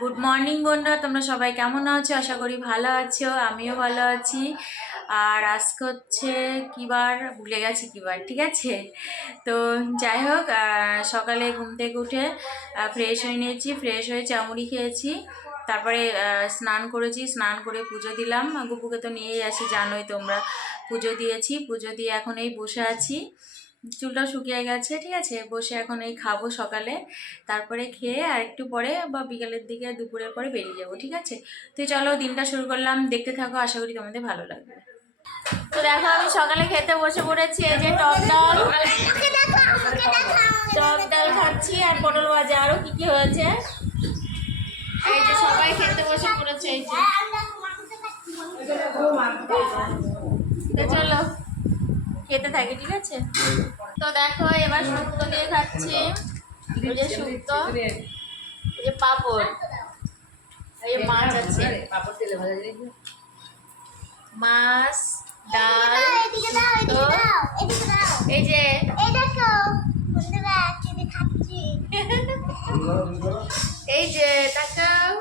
Good morning বন্ধুরা, তোমরা সবাই কেমন আছো? আশা করি ভালো আছো, আমিও ভালো আছি। আর আজকে হচ্ছে কী বার, ভুলে গেছি কী বার, ঠিক আছে। তো যাই হোক, সকালে ঘুম থেকে উঠে ফ্রেশ হয়ে নিয়েছি, ফ্রেশ হয়ে চাউমুড়ি খেয়েছি। তারপরে স্নান করেছি, স্নান করে পুজো দিলাম। গুপুকে তো নিয়েই আসি, জানোই তোমরা। পুজো দিয়েছি, পুজো দিয়ে এখন এই বসে আছি। চুলটা শুকিয়ে গেছে, ঠিক আছে। বসে এখন এই খাবো সকালে, তারপরে খেয়ে আর একটু পরে বা বিকালের দিকে দুপুরের পরে বেরিয়ে যাবো, ঠিক আছে। তো চলো দিনটা শুরু করলাম, দেখতে থাকো, আশা করি তোমাদের ভালো লাগবে। তো দেখো আমি সকালে খেতে বসে পড়েছি, এই যে টক ডাল খাচ্ছি আর পটল ভাজা, আরো কি কি হয়েছে। এই যে সবাই খেতে বসে পড়েছে, এই যে। তো চলো খেতে থাকি, ঠিক আছে। তো দেখো এবার শুক্তো দিয়ে খাচ্ছি, এই যে শুক্তো, এই যে পাঁপড়, এই যে মাছ আছে, মাছ, ডাল, শুক্তো, এই যে এই যে তাকাও,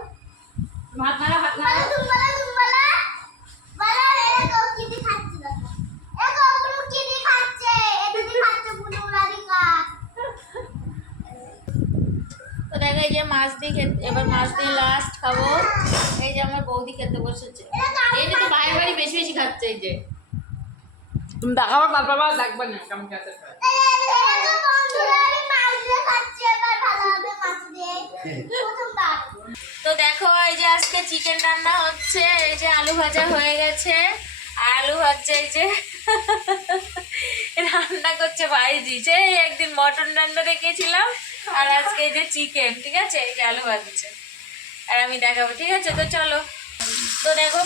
তো দেখো এই যে মাছ দিয়ে খেতে, এবার মাছ দিয়ে লাস্ট খাবো। এই যে আমার বৌদি খেতে বসেছে, এই যে তো বাইরে বাড়ি বেশি বেশি খাচ্ছে, এই যে তুমি দেখাবার বাবা দেখবে না কেমন খেতে খায়। তো দেখো এই যে আজকে চিকেন রান্না হচ্ছে, এই যে আলু ভাজা হয়ে গেছে, আলু ভাজছে, এই যে রান্না করছে ভাইজি। সেই একদিন মটন রান্না দেখিয়েছিলাম, আর আজকে এই যে চিকেন, ঠিক আছে। এই যে আলু ভাজছে আর আমি দেখাবো, ঠিক আছে। তো চলো। তো দেখো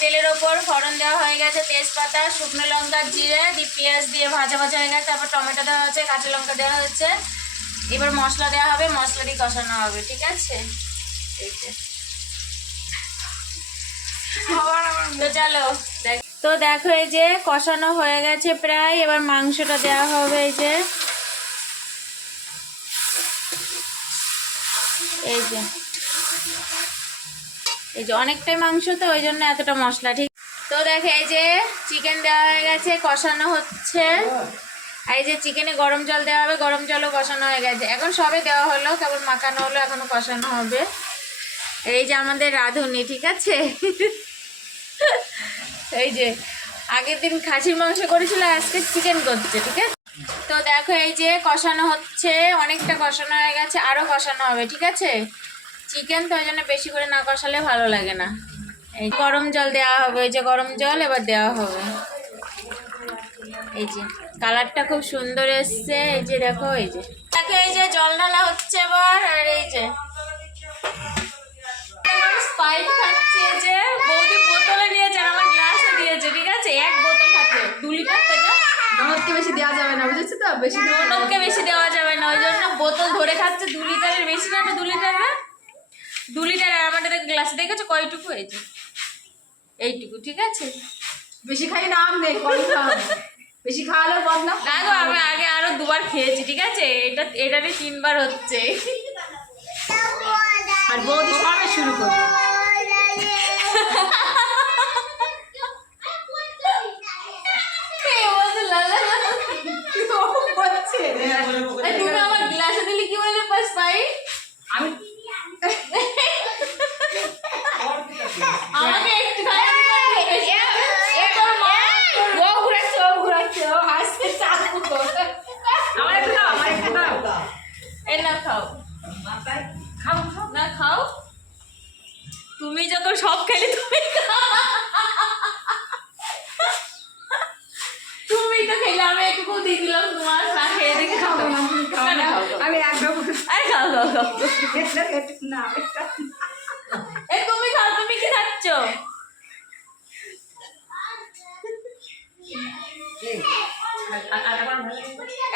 তেলের ওপর ফোড়ন দেওয়া হয়ে গেছে, তেজপাতা, শুকনো লঙ্কা, জিরে দিয়ে পেঁয়াজ দিয়ে ভাজা ভাজা হয়ে গেছে। তারপর টমেটো দেওয়া হয়েছে, কাঁচা লঙ্কা দেওয়া হয়েছে। এবার মশলা দেওয়া হবে, মশলা দিয়ে কষানো হবে, ঠিক আছে। এই যে তো চলো তো দেখো এই যে কষানো হয়ে গেছে প্রায়, এবার মাংসটা দেওয়া হবে। এই যে এই যে অনেকটাই মাংস, তো ওই জন্য এতটা মশলা, ঠিক। তো দেখো এই যে চিকেন দেওয়া হয়ে গেছে, কষানো হচ্ছে। আর এই যে চিকেনে গরম জল দেওয়া হবে, গরম জলও কষানো হয়ে গেছে। এখন সবে দেওয়া হলো, কেবল মাখানো হলো, এখনো কষানো হবে। এই যে আমাদের রাঁধুনি, ঠিক আছে। এই যে আগের দিন খাসির মাংস করেছিল, আজকে চিকেন করছে, ঠিক আছে। তো দেখো এই যে কষানো হচ্ছে, অনেকটা কষানো হয়ে গেছে, আরো কষানো হবে, ঠিক আছে। চিকেন তো ওই জন্য বেশি করে না কষালে ভালো লাগে না। এই গরম জল দেওয়া হবে, এই যে গরম জল এবার দেওয়া হবে। এই যে কালারটা খুব সুন্দর এসছে, এই যে দেখো, এই যে দেখো এই যে জল ঢালা হচ্ছে এবার। আর এই যে স্পাইট খাচ্ছে, এই যে বৌদি বোতলে নিয়েছে, আমার গ্লাসে দিয়েছে, ঠিক আছে। এক বোতল খাচ্ছে, 2 লিটার থেকে। ননদকে বেশি দেওয়া যাবে না, বুঝেছো তো? বেশি ননদকে বেশি দেওয়া যাবে না, ওই জন্য বোতল ধরে খাচ্ছে। 2 লিটারের বেশি না, 2 লিটার না, 2 লিটার। আর আমাদের গ্লাসে দেখেছো কয়টুকু হয়েছে? এইটুকু, ঠিক আছে। বেশি খাই নাম নেই, কম খাও। বেশি খাওয়ালে বদনাম। না গো, আমি আগে আরো 2 বার খেয়েছি, ঠিক আছে। এটাতে 3 বার হচ্ছে। আর বৌদি সবে শুরু করবে। তুমি আমার গ্লাসে দিলে কি বলে পাস পাই? আমি আমাকে একটু আমার একটু দাও, আমার একটু দাও। এই না, খাও খাও খাও। না, খাও। তুমি যখন সব খেলে তুমি তুমি তো খেলে, আমি একটু দিয়ে দিলাম তোমার, না খেয়ে দেখে খাও। আমি একদম আরে খাও খাও খাও। না এই তুমি খাও, তুমি কি খাচ্ছ?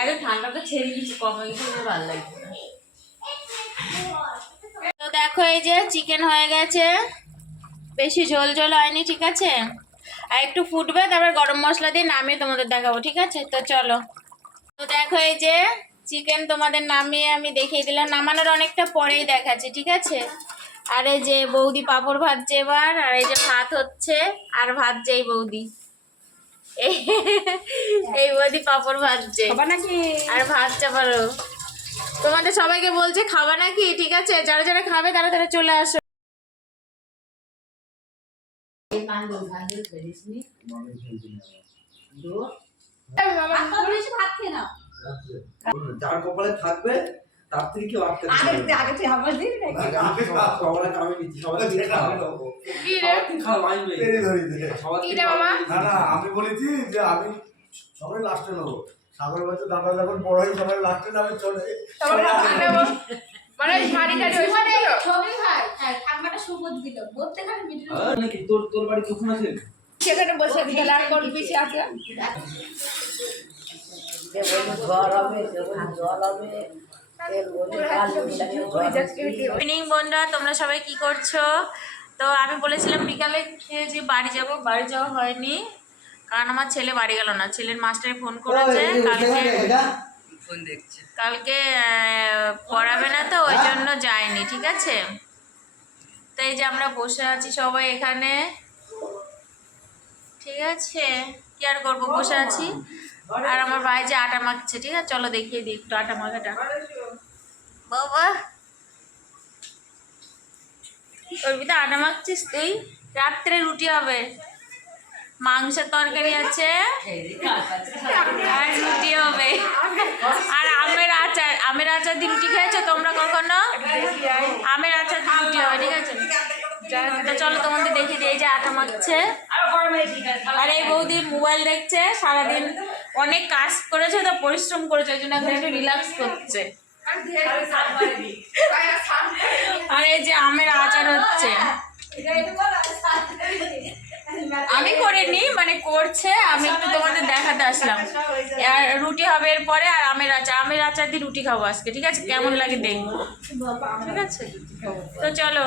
আরে ঠান্ডাটা ছেড়ে দিচ্ছি, কমে গেছে, ভালো লাগছে না। তো দেখো এই যে চিকেন হয়ে গেছে, বেশি ঝোল ঝোল হয়নি, ঠিক আছে। আর একটু ফুটবে, তারপর গরম মশলা দিয়ে নামিয়ে তোমাদের দেখাবো, ঠিক আছে। তো চলো। তো দেখো এই যে চিকেন তোমাদের নামিয়ে আমি দেখিয়ে দিলাম, নামানোর অনেকটা পরেই দেখাচ্ছি, ঠিক আছে। আর এই যে বৌদি পাঁপড় ভাজছে এবার, আর এই যে ভাত হচ্ছে, আর ভাজছে এই বৌদি। এই বৌদি পাঁপড় ভাজছে নাকি আর ভাত চাপালো। তোমাদের সবাইকে বলছে খাবা নাকি? ঠিক আছে, যারা যারা খাবে তারা তারা চলে আসো। ভাত খেয়ে নাও। যার কপালে থাকবে তার থেকে কেউ আটকে আগে তুই আমার দিন আমি নিচ্ছি সবাই না আমি বলেছি যে আমি সবাই লাস্টে নেবো। সাগর বলছে দাদা যখন বড় হয়ে সবাই লাস্টে যাবে চলে মানে শাড়ি টাড়ি ছবি ভাই হ্যাঁ ঠাম্মাটা সুবোধ দিল বলতে খালি মিডিল নাকি তোর তোর বাড়ি কখন আছে? সেখানে বসে খেলা কোন পিছে আছে ইভিনিং বন্ধুরা, তোমরা সবাই কি করছো? তো আমি বলেছিলাম বিকালে খেয়ে যে বাড়ি যাওয়া হয়নি, কারণ আমার ছেলে বাড়ি গেল না। ছেলের মাস্টারে ফোন করেছে কালকে পড়াবে না, তো ওই জন্য যায়নি। ঠিক আছে, তো এই যে আমরা বসে আছি সবাই এখানে। ঠিক আছে, কি আর করবো, বসে আছি। আর আমার ভাই যে আটা মাখছে, ঠিক আছে চলো দেখিয়ে দিই একটু আটা মাখাটা। বাবা ওর ভিতরে আটা মাখছিস তুই? রাত্রে রুটি হবে, মাংসের তরকারি আছে আর রুটি হবে। আর আমের আচার দিয়ে রুটি খেয়েছো তোমরা কখনো? আমের আচার দিয়ে রুটি হবে। ঠিক আছে, তো চলো তোমাদের দেখিয়ে দিই। এই যে আটা মাখছে, আর এই বৌদি মোবাইল দেখছে। সারাদিন অনেক কাজ করেছে, তো পরিশ্রম করেছে, ওই জন্য এখন একটু রিল্যাক্স করছে। আর এই যে আমের আচার হচ্ছে, আমি করিনি, মানে করছে, আমি একটু তোমাদের দেখাতে আসলাম। আর রুটি হবে এরপরে, আর আমের আচার দিয়ে রুটি খাবো আজকে। ঠিক আছে, কেমন লাগে দেখবো। ঠিক আছে, তো চলো।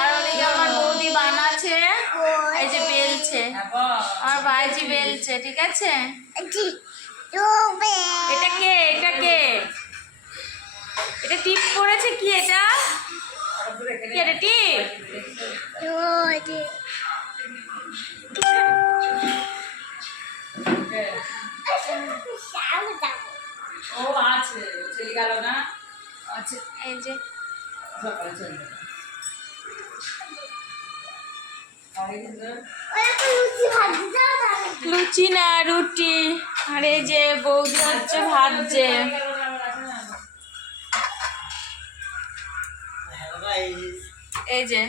আর ওদিকে আমার বৌদি বানাচ্ছে, এই যে বেলছে, আর ভাইজি বেলছে। ঠিক আছে, এটা কে? এটা টিপ করেছে কি? এটা কি? এটা টিপ? ও আছে চলে গেল না আছে এই যে সকালে চলে গেল লুচি না রুটি। আর এই যে বৌদি হচ্ছে ভাজছে। এই যে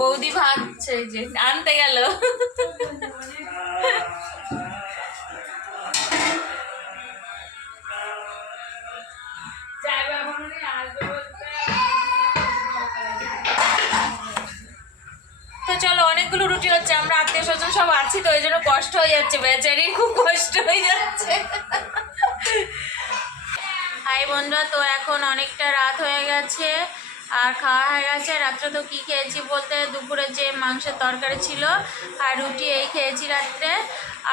বৌদি ভাজছে, এই যে আনতে গেল। তো চলো, অনেকগুলো রুটি হচ্ছে, আমরা আত্মীয় স্বজন সব আছি, তো ওই জন্য কষ্ট হয়ে যাচ্ছে, বেচারির খুব কষ্ট হয়ে যাচ্ছে। হাই বন্ধুরা, তো এখন অনেকটা রাত হয়ে গেছে আর খাওয়া হয়ে গেছে। রাত্রে তো কী খেয়েছি বলতে, দুপুরে যে মাংসের তরকারি ছিল আর রুটি এই খেয়েছি রাত্রে,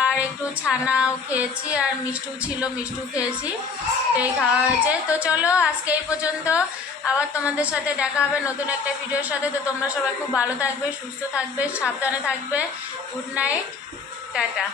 আর একটু ছানাও খেয়েছি, আর মিষ্টিও ছিল, মিষ্টিও খেয়েছি। তো এই খাওয়া হয়েছে। তো চলো আজকে এই পর্যন্ত, আবার তোমাদের সাথে দেখা হবে নতুন একটা ভিডিওর সাথে। তো তোমরা সবাই খুব ভালো থাকবে, সুস্থ থাকবে, সাবধানে থাকবে। Good night, tata.